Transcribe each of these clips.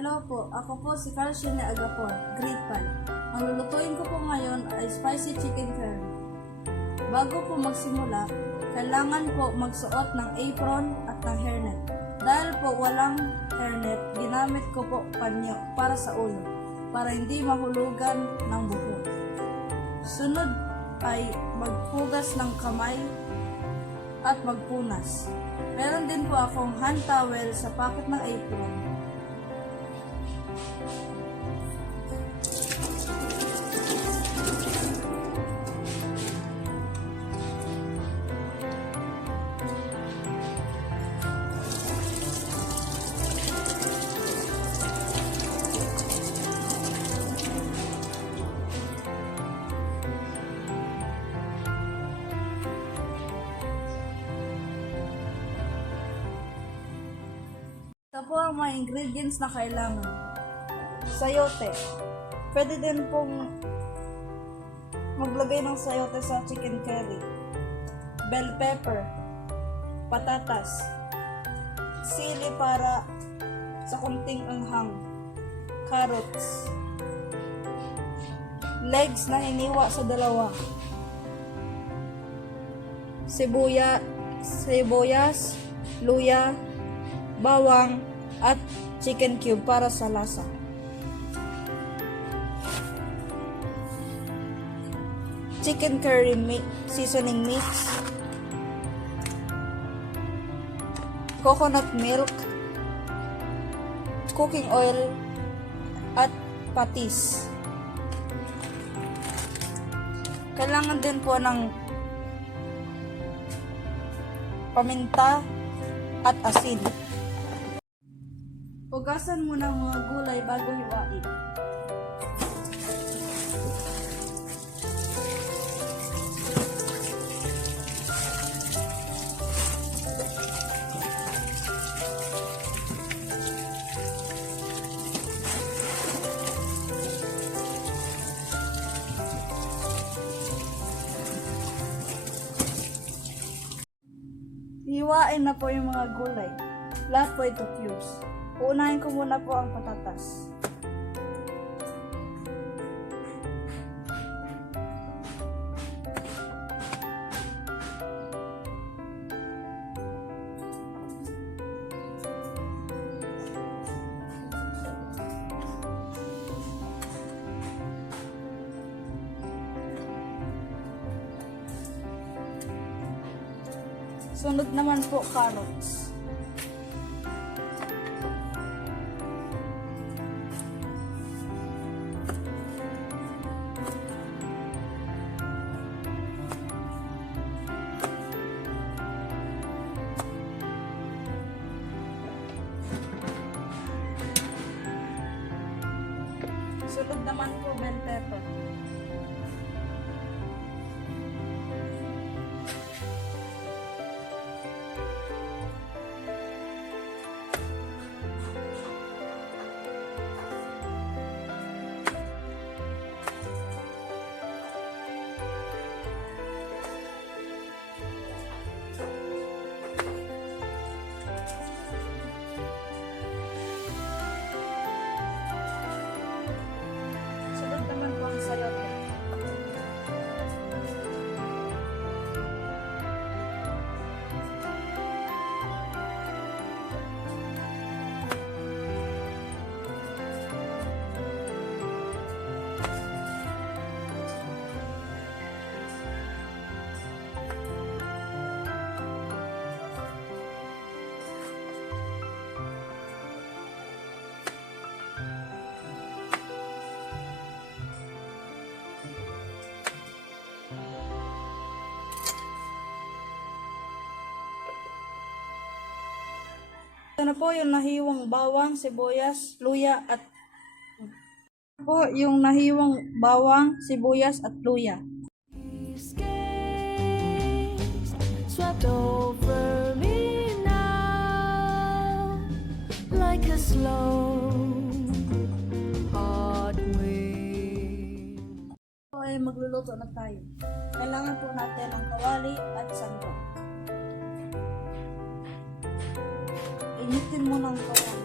Hello po, ako po si Carl Shine Agapon, grade 5. Ang lulutuin ko po ngayon ay spicy chicken curry. Bago po magsimula, kailangan po magsuot ng apron at ng hairnet. Dahil po walang hairnet, ginamit ko po panyo para sa ulo, para hindi mahulugan ng buhok. Sunod ay maghugas ng kamay at magpunas. Meron din po akong hand towel sa pocket ng apron. Ito po ang mga ingredients na kailangan. Sayote. Pwede din pong maglagay ng sayote sa chicken curry. Bell pepper. Patatas. Sili para sa kunting anghang. Carrots. Legs na hiniwa sa dalawa. Sibuyas, luya, bawang, at chicken cube para sa lasa. Chicken curry seasoning mix, coconut milk, cooking oil, at patis. Kailangan din po ng paminta at asin. Hugasan muna ang mga gulay bago hiwain. Hiwain na po yung mga gulay. Lahat po ito cubes. Uunahin ko muna po ang patatas. Sunod naman po carrots. Sunod naman po bell pepper. Sunod naman po ang sayote. Ito na po yung nahiwang bawang, sibuyas, luya at luya. Swept over me now like a slow hot wind. So ay magluluto na tayo. Kailangan po natin ang kawali at sandok. Initin mo ng kawali.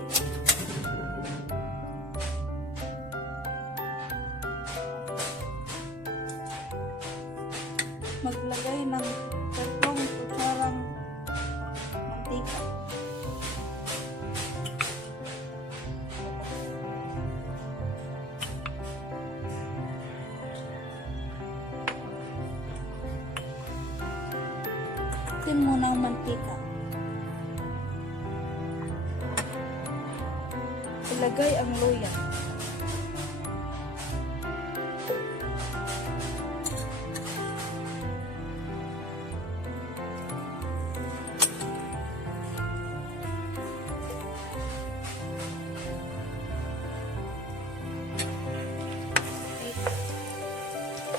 maglagay ng 3 kutsarang mantika. Tin muna ang mantika. Ilagay ang luya.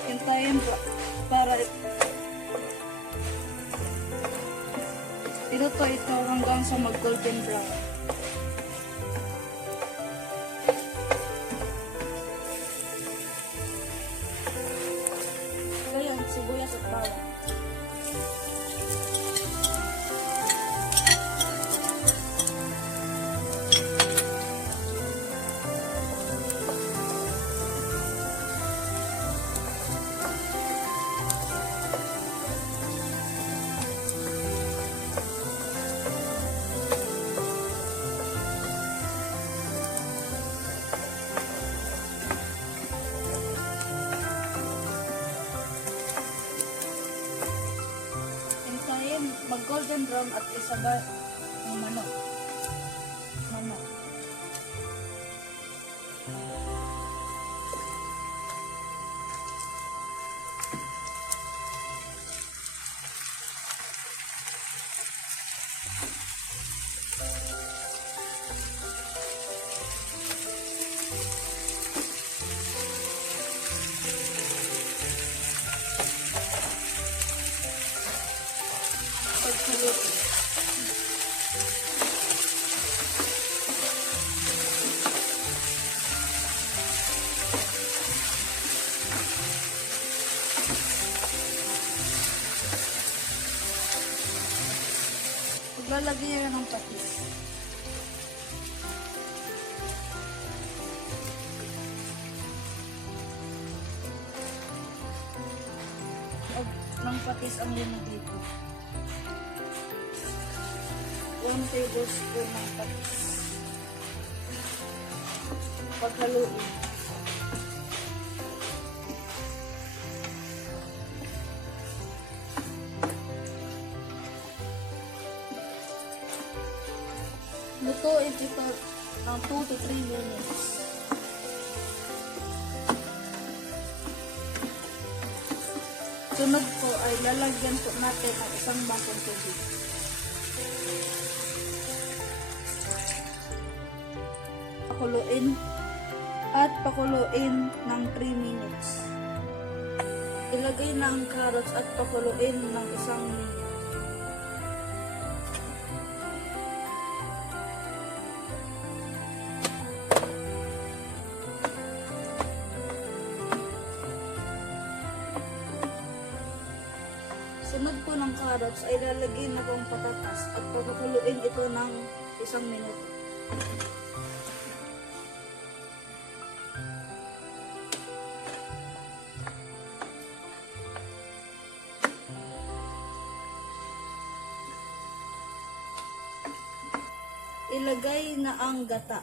Hintayin para iluto ito hanggang sa mag-golden brown. Ngayon, sibuyas at bawang. Mag-golden brown at isaba ng manok. Pagkaluto. Paglalagay yan ng patis. Ng patis ang linagay ko. 1 tablespoon ng patis. Paghaluin. Lutuin ito ng 2 to 3 minutes. Sunod po ay lalagyan po natin ang isang basong tubig. Pakuluin ng 3 minutes. Ilagay na ang carrots at pakuluin ng 1 minute. Sunod po ng carrots ay lalagyan na pong patatas at pakuluin ito ng 1 minuto. Ilagay na ang gata.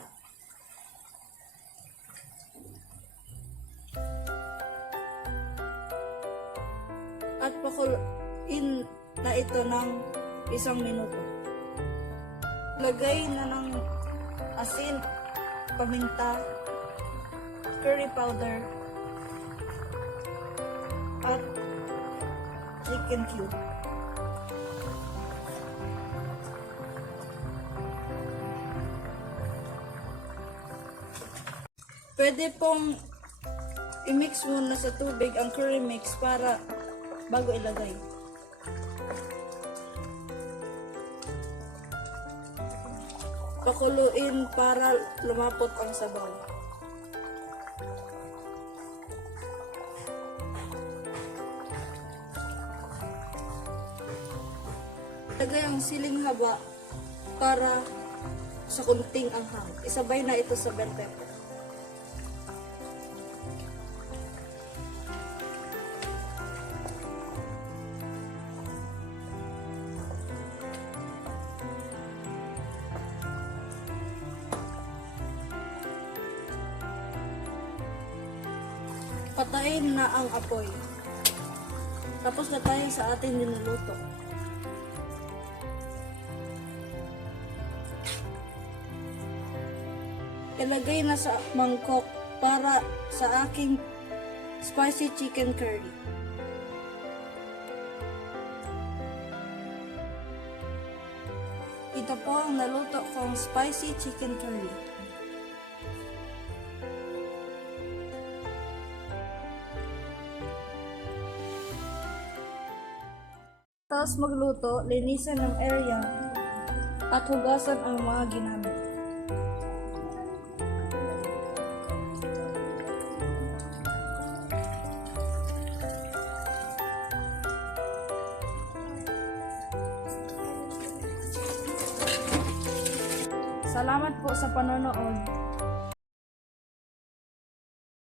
At pakuluin na ito ng 1 minuto. Lagay na ng asin, paminta, curry powder, at chicken cube. Pwede pong i-mix muna sa tubig ang curry mix para bago ilagay. Pakuluin para lumapot ang sabaw. Lagay ang siling haba para sa kunting anghang. Isabay na ito sa bell pepper. Patayin na ang apoy. Tapos na tayo sa ating niluluto. Ilagay na sa mangkok para sa aking spicy chicken curry. Ito po ang naluto kong spicy chicken curry. Tapos magluto, linisan ang area at hugasan ang mga ginamit. Salamat po sa panonood.